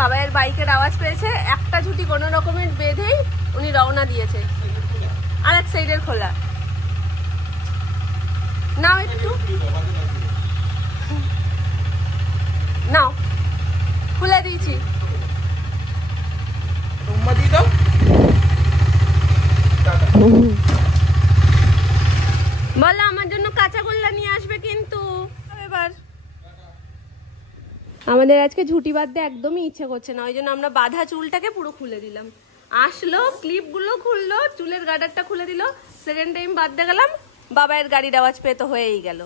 বাবাইয়ের বাইকের আওয়াজ পেয়েছে, একটা ঝুটি কোনো রকমের বেঁধেই উনি রওনা দিয়েছে। আর এক সাইডের খোলা নাও, একটু নাও, খুলে দিয়েছি। বলো আমার জন্য কাঁচা গোল্লা নিয়ে আসবে কিন্তু। এবার আমাদের আজকে ঝুটি বাঁধতে একদমই ইচ্ছে করছে না, ওই জন্য আমরা বাঁধা চুলটাকে পুরো খুলে দিলাম। আসলো, ক্লিপগুলো খুললো, চুলের গার্ডারটা খুলে দিল, সেকেন্ড টাইম বাঁধতে গেলাম, বাবাইয়ের গাড়ির আওয়াজ পেয়ে তো হয়েই গেল।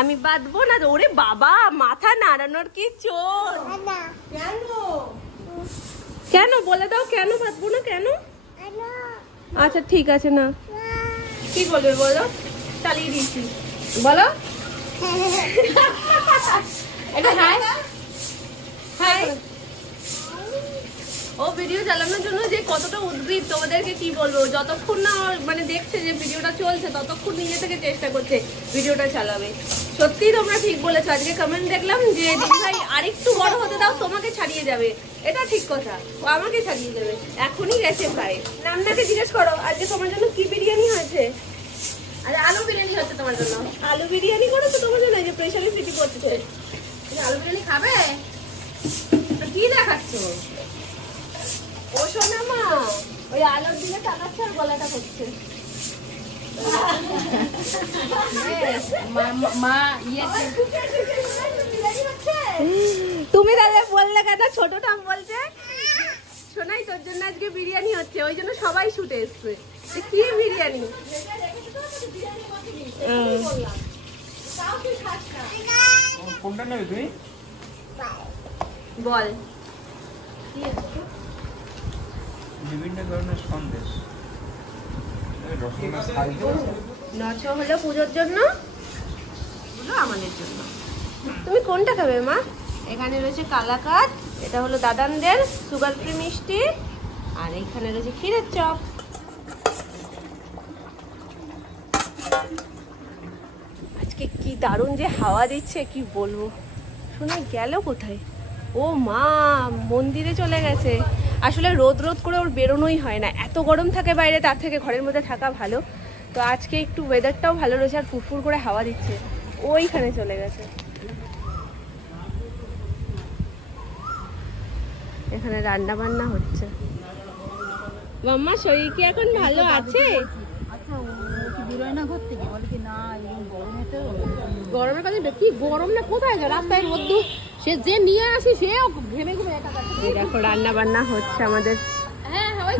আমি বাঁধবো না। ওরে বাবা, মাথা নাড়ানোর কি চোর! কেন বলে দাও, কেন বাঁধবো না? কেন? আচ্ছা ঠিক আছে, না কি বলবে বলো, চালিয়ে দিচ্ছি। বলো এটা হাই হাই। ও ভিডিও চালানোর জন্য যে কতটা উদ্গ্রীব তোমাদেরকে কি বলবো। যতক্ষণ না মানে দেখছে যে ভিডিওটা চলছে ততক্ষণ নিজে থেকে চেষ্টা করছে ভিডিওটা চালাবে। সত্যি তোমরা ঠিক বলেছো। আজকে কমেন্ট দেখলাম যে দিদি ভাই আরেকটু বড় হতে দাও, তোমাকে ছাড়িয়ে যাবে। এটা ঠিক কথা, ও আমাকে ছাড়িয়ে যাবে। এখনই গেছে প্রায়। নামটাকে জিজ্ঞেস করো আজকে তোমার জন্য কি বিরিয়ানি হয়েছে। আরে আলু বিরিয়ানি হচ্ছে তোমার জন্য। আলু বিরিয়ানি করেছো তোমার জন্য, যে প্রেসারে সিটি করতেছে। আলু বিরিয়ানি খাবে? কি দেখাচ্ছ? ও শোনা মা, ওই আলোর দিকে তাকাচ্ছে আর গলাটা করছে। তুমি তাহলে বললে কেন? ছোটটা বলছে শোনাই তোর জন্য আজকে বিরিয়ানি হচ্ছে, ওই জন্য সবাই ছুটে এসছে। কি বিরিয়ানি? বল বিভিন্ন ধরনের সন্দেশ নচ হলো পুজোর জন্য, আমাদের জন্য। তুমি কোনটা খাবে মা? এখানে রয়েছে কালাকাঁদ, এটা হলো দাদানদের সুগার ফ্রি মিষ্টি, আর এখানে রয়েছে ক্ষীরের চপ। আজকে কি দারুণ যে হাওয়া দিচ্ছে কি বলবো। শুনে গেল কোথায়? ও মা, মন্দিরে চলে গেছে। আসলে রোদ রোদ করে ওর বেরোনোই হয় না, এত গরম থাকে বাইরে, তার থেকে ঘরের মধ্যে থাকা ভালো। তো আজকে একটু ওয়েদারটাও ভালো রয়েছে আর ফুরফুর করে হাওয়া দিচ্ছে, ওইখানে চলে গেছে। এখানে রান্না বান্না হচ্ছে। মাম্মা শরীর কি এখন ভালো আছে? গরমের কাছে কি গরম না, কোথায় যায় রাস্তায় রোদ্দু, সে যে নিয়ে আসি সে ঘেমে ঘুমে। দেখো রান্না বান্না হচ্ছে আমাদের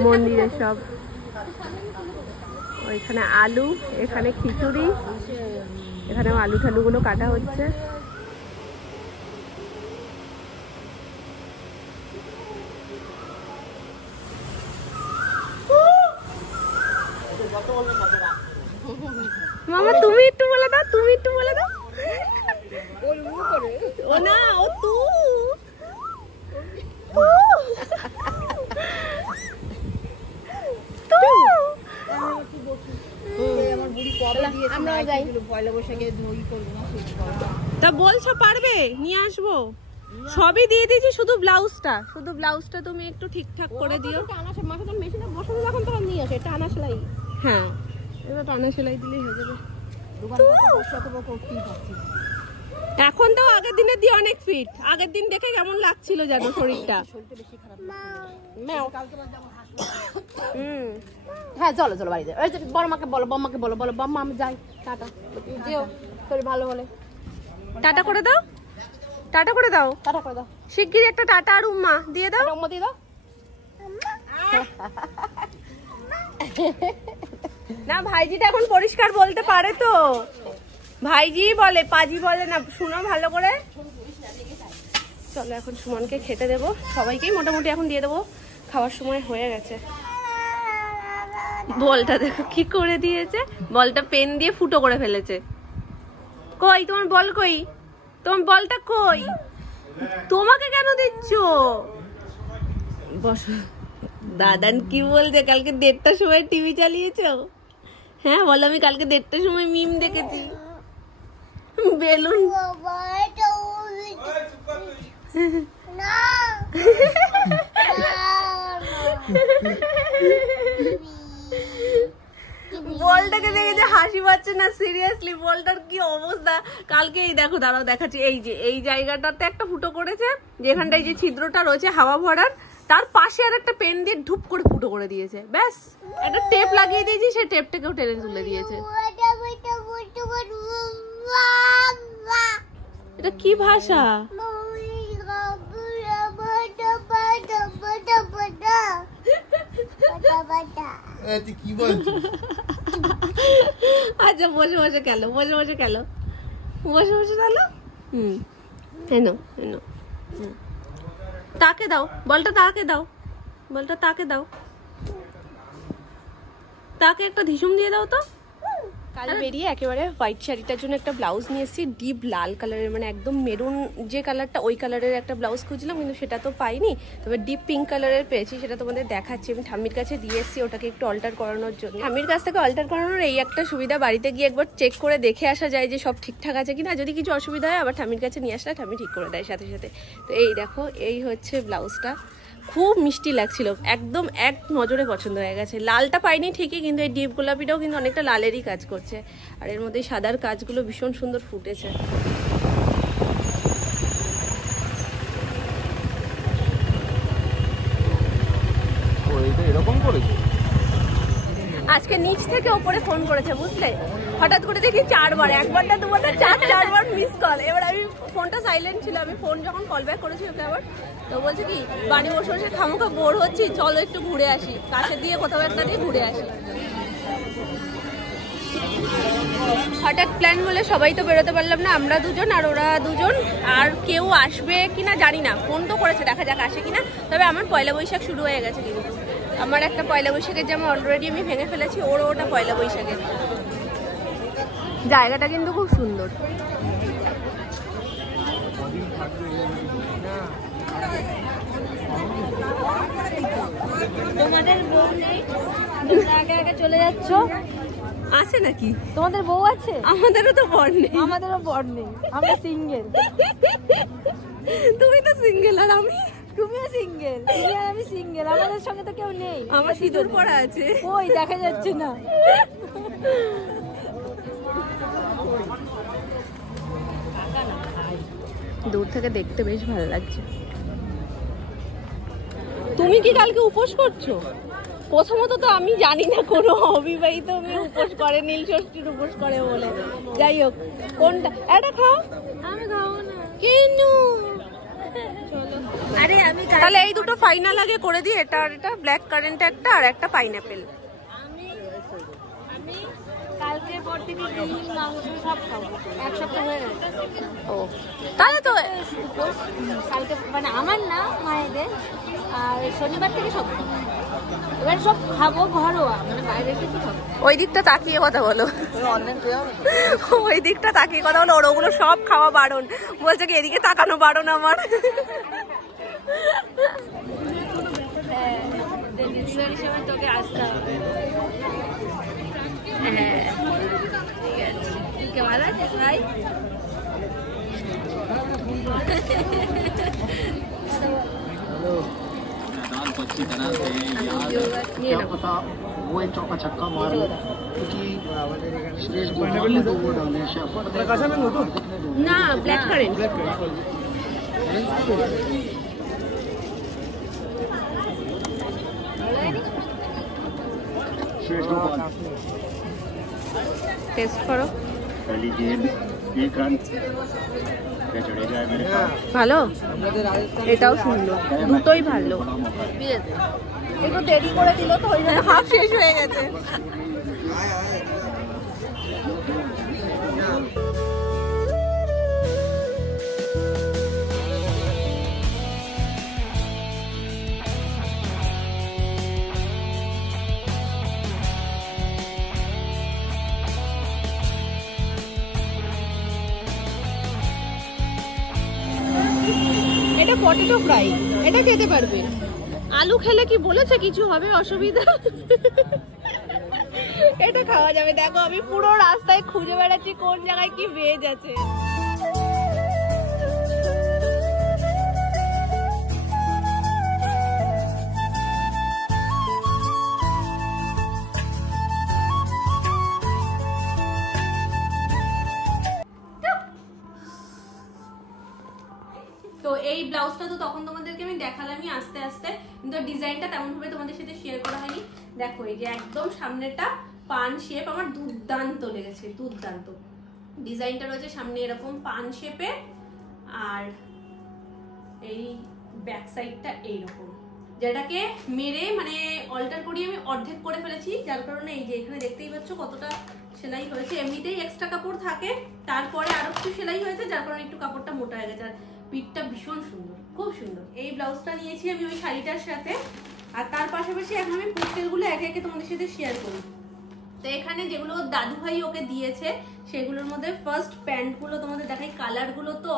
মন্দিরে সব। ওইখানে আলু, এখানে খিচুড়ি, এখানে আলু ঠালু গুলো কাটা হচ্ছে। মামা তুমি একটু বলে দাও, তুমি একটু বলে দাও। ও না, ও তু তা বলছো পারবে, নিয়ে আসবো। সবই দিয়ে দিয়েছি, শুধু ব্লাউজটা তুমি একটু ঠিকঠাক করে দিও। হ্যাঁ, এটা টানা সেলাই দিলেই হয়ে যাবে। এখন তো আগের দিনের দিয়ে অনেক ফিট। আগের দিন দেখে কেমন লাগছিল জানো শরীরটা? হ্যাঁ চলো চলো বাড়িতে। বড় মাকে বলো, বম্মাকে বলো, বলো বম্মা আমি যাই, টাটা। যেও তোর ভালো বলে টাটা করে দাও, টাটা করে দাও, টাটা করে দাও শিগগিরই। একটা টাটা আর উম্মা দিয়ে দাও, উম্মা দিয়ে দাও। না ভাইজিটা এখন পরিষ্কার বলতে পারে তো, ভাইজি বলে, পাজি বলে না। শুনো ভালো করে। চলো এখন সুমনকে খেতে দেবো, সবাইকেই মোটামুটি এখন দিয়ে দেবো, খাওয়ার সময় হয়ে গেছে। বলটা দেখো কি করে দিয়েছে, বলটা পেন দিয়ে ফুটো করে ফেলেছে। কই তোমার বল, কই তোমার বলটা, কই? তোমাকে কেন দিচ্ছ? বসো। দাদান কি বলছে, কালকে 1:30টার সময় টিভি চালিয়েছো? হ্যাঁ বলো, আমি কালকে 1:30টার সময় মিম দেখেছি। বেলুন না যাচ্ছে না সিরিয়াসলি, বলটার কি অবস্থা। কালকে এই দেখো, দাঁড়াও দেখাচ্ছি, এই যে এই জায়গাটাতে একটা ফুটো করেছে, যেখানটায় যে ছিদ্রটা রয়েছে হাওয়া ভরার, তার পাশে আর একটা পেন দিয়ে ধুপ করে ফুটো করে দিয়েছে। ব্যাস একটা টেপ লাগিয়ে দিয়েছি, সেই টেপটাকেও টেনে তুলে দিয়েছে। এটা কি ভাষা? কি বলছিস? আচ্ছা বসে বসে খেলো, বসে বসে খেলো, বসে বসে খেলো। এনো এনো, তাকে দাও বলটা, তাকে দাও বলটা, তাকে দাও, তাকে একটা ধিসুম দিয়ে দাও তো। কাল বেরিয়ে একেবারে হোয়াইট শাড়িটার জন্য একটা ব্লাউজ নিয়ে এসেছি, ডিপ লাল কালারের, মানে একদম মেরুন যে কালারটা ওই কালারের একটা ব্লাউজ খুঁজলাম, কিন্তু সেটা তো পাইনি। তবে ডিপ পিঙ্ক কালারের পেয়েছি, সেটা তোমাদের দেখাচ্ছি। আমি ঠাম্মির কাছে দিয়ে এসেছি ওটাকে একটু অল্টার করানোর জন্য। ঠাম্মির কাছ থেকে অল্টার করানোর এই একটা সুবিধা, বাড়িতে গিয়ে একবার চেক করে দেখে আসা যায় যে সব ঠিকঠাক আছে কিনা। যদি কিছু অসুবিধা হয় আবার ঠাম্মির কাছে নিয়ে আসলে ঠাম্মি ঠিক করে দেয় সাথে সাথে। তো এই দেখো, এই হচ্ছে ব্লাউজটা, খুব মিষ্টি লাগছিল, একদম এক নজরে পছন্দ হয়ে গেছে। লালটা পাইনি ঠিকই, কিন্তু এই ডিপ গোলাপিটাও কিন্তু অনেকটা লালেরই কাজ করছে, আর এর মধ্যে সাদার কাজগুলো ভীষণ সুন্দর ফুটেছে। এরকম করেছে আজকে নিচ থেকে ওপরে ফোন করেছে, বুঝলে, হঠাৎ করে দেখি 4 বার, একবারটা দুবারটা 4 মিস কল। এবার আমি ফোনটা সাইলেন্ট ছিল, আমি ফোন যখন কল ব্যাক করেছি ওকে আবার, তো বলছে কি বাড়ি বসে বসে খামোখা বোর হচ্ছি, চলো একটু ঘুরে আসি, কাছে দিয়ে কোথাও একটা দিয়ে ঘুরে আসি। হঠাৎ প্ল্যান বলে সবাই তো বেরোতে পারলাম না, আমরা দুজন আর ওরা দুজন, আর কেউ আসবে কিনা জানি না। ফোন তো করেছে, দেখা যাক আসে কিনা। তবে আমার পয়লা বৈশাখ শুরু হয়ে গেছে, কিন্তু আমার একটা পয়লা বৈশাখের জামা অলরেডি আমি ভেঙে ফেলেছি, ওরও ওটা পয়লা বৈশাখের। জায়গাটা কিন্তু খুব সুন্দর। তোমাদের বউ নেই, আগে আগে চলে যাচ্ছ। আছে নাকি তোমাদের বউ আছে? আমাদেরও তো বর নেই। আমাদেরও বর নেই, আমরা সিঙ্গেল। তুমি তো সিঙ্গেল আর আমি, তুমিও সিঙ্গেল, তুমি আর আমি সিঙ্গেল, আমাদের সঙ্গে তো কেউ নেই। আমার সিঁদুর পড়া আছে, ওই দেখা যাচ্ছে না। দূর থেকে দেখতে বেশ ভালো লাগছে। তুমি কি কালকে উপোস করছো? প্রথমত তো আমি জানি না কোনো অবিবাহিত মেয়ে উপোস করে, নীল ষষ্ঠীর উপোস করে বলে। যাই হোক, কোনটা এটা খাও? আমি খাবো না। কেন? আরে আমি তাহলে এই দুটো ফাইনাল আগে করে দিই, এটা আর এটা, ব্ল্যাক কারেন্ট একটা আর একটা পাইনাপেল। আমি কালকের পর থেকে ডিম মাংস সব খাবো, এক সপ্তাহ হয়ে গেছে। ও তাহলে তো কালকে মানে আমার না, মায়েদের, আর শনিবার থেকে সব খাবো। এবার সব খাবো ঘরোয়া, মানে বাইরে কিছু খাবো। ওই দিকটা তাকিয়ে কথা বলো, ওই দিকটা তাকিয়ে কথা বলো। ওগুলো সব খাওয়া বারণ, বলছে কি এদিকে তাকানো বারণ আমার। তোকে আসতে হবে। হ্যাঁ ঠিক আছে, ভালো আছিস ভাই? না ব্ল্যাক কারেন্ট। টেস্ট করো, ভালো, এটাও সুন্দর, দুটোই ভালো। একটু দেরি করে দিল তো, ওই জন্য হাফ শেষ হয়ে গেছে। এটা পটেটো ফ্রাই, এটা খেতে পারবে। আলু খেলে কি বলেছে কিছু হবে অসুবিধা? এটা খাওয়া যাবে। দেখো আমি পুরো রাস্তায় খুঁজে বেড়াচ্ছি কোন জায়গায় কি ভেজ আছে। তো এই ব্লাউজটা তো তখন তোমাদেরকে আমি দেখালামই আস্তে আস্তে, কিন্তু ডিজাইনটা তেমন ভাবে তোমাদের সাথে শেয়ার করা হয়নি। দেখো এই যে একদম সামনেটা পান শেপ, আমার দুর্দান্ত লেগেছে, দুর্দান্ত ডিজাইনটা রয়েছে সামনে এরকম পান শেপে, আর এই ব্যাক সাইডটা এইরকম, যেটাকে মেরে মানে অল্টার করিয়ে আমি অর্ধেক করে ফেলেছি, যার কারণে এই যে এখানে দেখতেই পাচ্ছ কতটা সেলাই হয়েছে। এমনিতেই এক্সট্রা কাপড় থাকে, তারপরে আরো একটু সেলাই হয়েছে, যার কারণে একটু কাপড়টা মোটা হয়ে গেছে। আর পিঠটা ভীষণ সুন্দর, খুব সুন্দর। এই ব্লাউজটা নিয়েছি আমি ওই শাড়িটার সাথে, আর তার পাশাপাশি এখন আমি পোস্টেলগুলো একে একে তোমাদের সাথে শেয়ার করি। তো এখানে যেগুলো দাদু ভাই ওকে দিয়েছে সেগুলোর মধ্যে ফার্স্ট প্যান্টগুলো তোমাদের দেখাই, কালারগুলো তো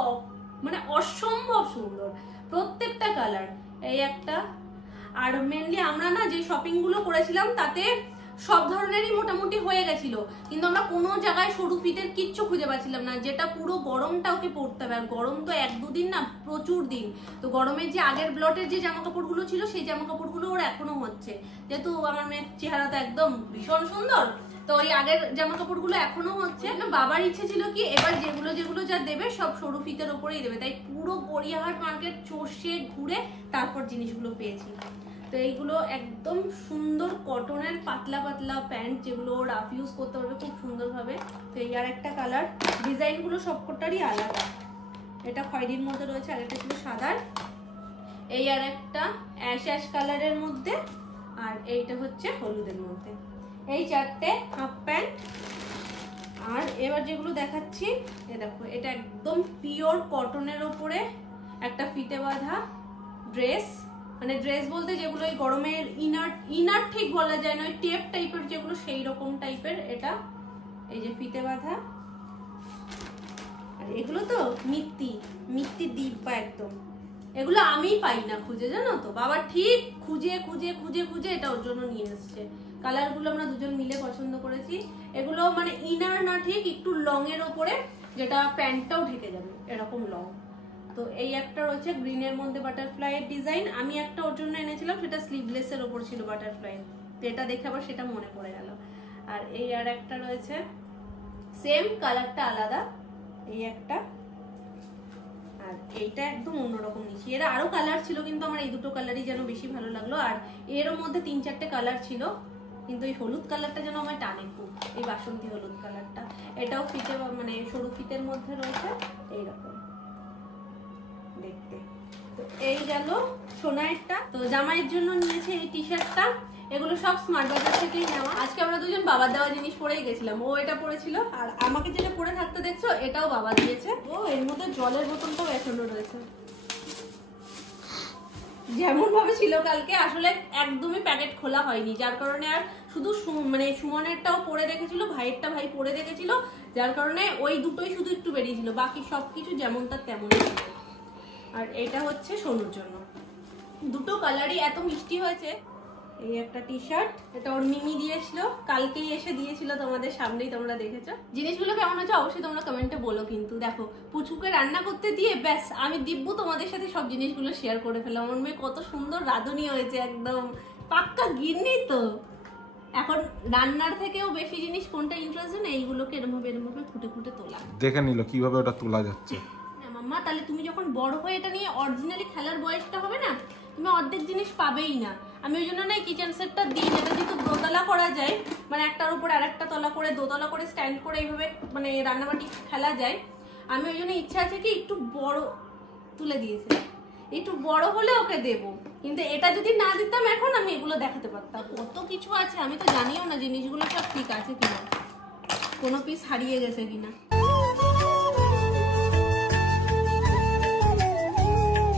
মানে অসম্ভব সুন্দর প্রত্যেকটা কালার। এই একটা, আর মেনলি আমরা না যে শপিং গুলো করেছিলাম তাতে সব ধরনেরই মোটামুটি হয়ে গেছিল, কিন্তু আমরা কোনো জায়গায় সরু ফিটের কিচ্ছু খুঁজে পাচ্ছিলাম না, যেটা পুরো গরমটা ওকে পরতে হবে। আর গরম তো 1-2 দিন না, প্রচুর দিন। তো গরমের যে আগের ব্লটের যে জামা কাপড়গুলো ছিল সেই জামা কাপড়গুলো ওর এখনো হচ্ছে, যেহেতু আমার মেয়ের চেহারা তো একদম ভীষণ সুন্দর, তো ওই আগের জামা কাপড়গুলো এখনো হচ্ছে। বাবার ইচ্ছে ছিল কি এবার যেগুলো যেগুলো যা দেবে সব সরু ফিতের ওপরেই দেবে, তাই পুরো গড়িয়াহাট মার্কেট চষে ঘুরে তারপর জিনিসগুলো পেয়েছি। তো এইগুলো একদম সুন্দর কটনের পাতলা পাতলা প্যান্ট, যেগুলো রাফ ইউজ করতে পারবে খুব সুন্দরভাবে। তো এই আর একটা কালার, ডিজাইনগুলো সবকটারই আলাদা। এটা খয়েরির মধ্যে রয়েছে, আর একটা ছিল সাদার। এই আর একটা অ্যাশ অ্যাশ কালারের মধ্যে, আর এইটা হচ্ছে হলুদের মধ্যে। এই 4টে হাফ প্যান্ট। আর এবার যেগুলো দেখাচ্ছি, এ দেখো এটা একদম পিওর কটনের ওপরে একটা ফিতে বাঁধা ড্রেস, মানে ড্রেস বলতে যেগুলো এই গরমের ইনার ঠিক বলা যায় না, ওই টেপ টাইপের যেগুলো সেই রকম টাইপের। এটা এই যে ফিতে বাঁধা, আর এগুলো তো মিত্তি দিব্যা একদম, এগুলো আমি পাই না খুঁজে, জানো তো, বাবা ঠিক খুঁজে খুঁজে খুঁজে খুঁজে এটা ওর জন্য নিয়ে এসছে। কালারগুলো আমরা দুজন মিলে পছন্দ করেছি। এগুলো মানে ইনার না ঠিক, একটু লং এর ওপরে, যেটা প্যান্টটাও ঢেকে যাবে এরকম লং। তো এই একটা রয়েছে গ্রিনের মধ্যে বাটারফ্লাই এর ডিজাইন, আমি একটা ওর জন্য এনেছিলাম, সেটা স্লিভলেস এর ওপর ছিল বাটারফ্লাই, তো এটা দেখে আবার সেটা মনে পড়ে গেল। আর এই আর একটা রয়েছে সেম কালারটা আলাদা, এই একটা, আর এইটা একদম অন্যরকম নিচ্ছি। এর আরো কালার ছিল, কিন্তু আমার এই দুটো কালারই যেন বেশি ভালো লাগলো। আর এরও মধ্যে 3-4টে কালার ছিল, কিন্তু এই হলুদ কালারটা যেন আমার টানে খুব, এই বাসন্তী হলুদ কালারটা। এটাও ফিতে মানে সরু ফিতের মধ্যে রয়েছে এইরকম দেখতে। তো এই গেল সোনারটা। তো জামাইয়ের জন্য নিয়েছে এই টি শার্টটা, এগুলো সব স্মার্ট বাজার থেকেই নেওয়া। আজকে আমরা দুজন বাবার দেওয়া জিনিস পরেই গেছিলাম, ও এটা পরেছিল, আর আমাকে যেটা পরে থাকতে দেখছো এটাও বাবা দিয়েছে। ও এর মধ্যে জলের বোতলটাও এখনো রয়েছে, যেমন ভাবে ছিল কালকে, আসলে একদমই প্যাকেট খোলা হয়নি, যার কারণে আর শুধু মানে সুমনেরটাও পরে রেখেছিল, ভাইয়েরটা ভাই পরে রেখেছিল, যার কারণে ওই দুটোই শুধু একটু বেরিয়েছিল, বাকি সবকিছু যেমন তার তেমনই ছিল। আর এটা হচ্ছে সোনুর জন্য, দুটো কালারই এত মিষ্টি হয়েছে। এই একটা টি শার্ট, এটা ওর মিমি দিয়েছিল, কালকেই এসে দিয়েছিল তোমাদের সামনেই, তোমরা দেখেছো। জিনিসগুলো কেমন হচ্ছে অবশ্যই তোমরা কমেন্টে বলো। কিন্তু দেখো পুচুকে রান্না করতে দিয়ে ব্যাস আমি দিব্যু তোমাদের সাথে সব জিনিসগুলো শেয়ার করে ফেললাম। আমার মেয়ে কত সুন্দর রাঁধুনি হয়েছে, একদম পাক্কা গিন্নি। তো এখন রান্নার থেকেও বেশি জিনিস কোনটা ইন্টারেস্ট না, এইগুলোকে এরকম ভাবে খুঁটে খুঁটে তোলা, দেখে নিল কিভাবে ওটা তোলা যাচ্ছে। মাম্মা তাহলে তুমি যখন বড় হয়ে এটা নিয়ে অরিজিনালি খেলার বয়সটা হবে না, তুমি অর্ধেক জিনিস পাবেই না। আমি ওই জন্য না কিচেন সেটটা দিই, যেটা যেহেতু দোতলা করা যায়, মানে একটার উপর আর একটা তলা করে দোতলা করে স্ট্যান্ড করে এইভাবে মানে রান্নাবাটি খেলা যায়। আমি ওই জন্য ইচ্ছা আছে কি একটু বড় তুলে দিয়েছে, একটু বড় হলে ওকে দেবো, কিন্তু এটা যদি না দিতাম এখন আমি এগুলো দেখাতে পারতাম। কত কিছু আছে, আমি তো জানিও না জিনিসগুলো সব ঠিক আছে কিনা, কোনো পিস হারিয়ে গেছে কিনা।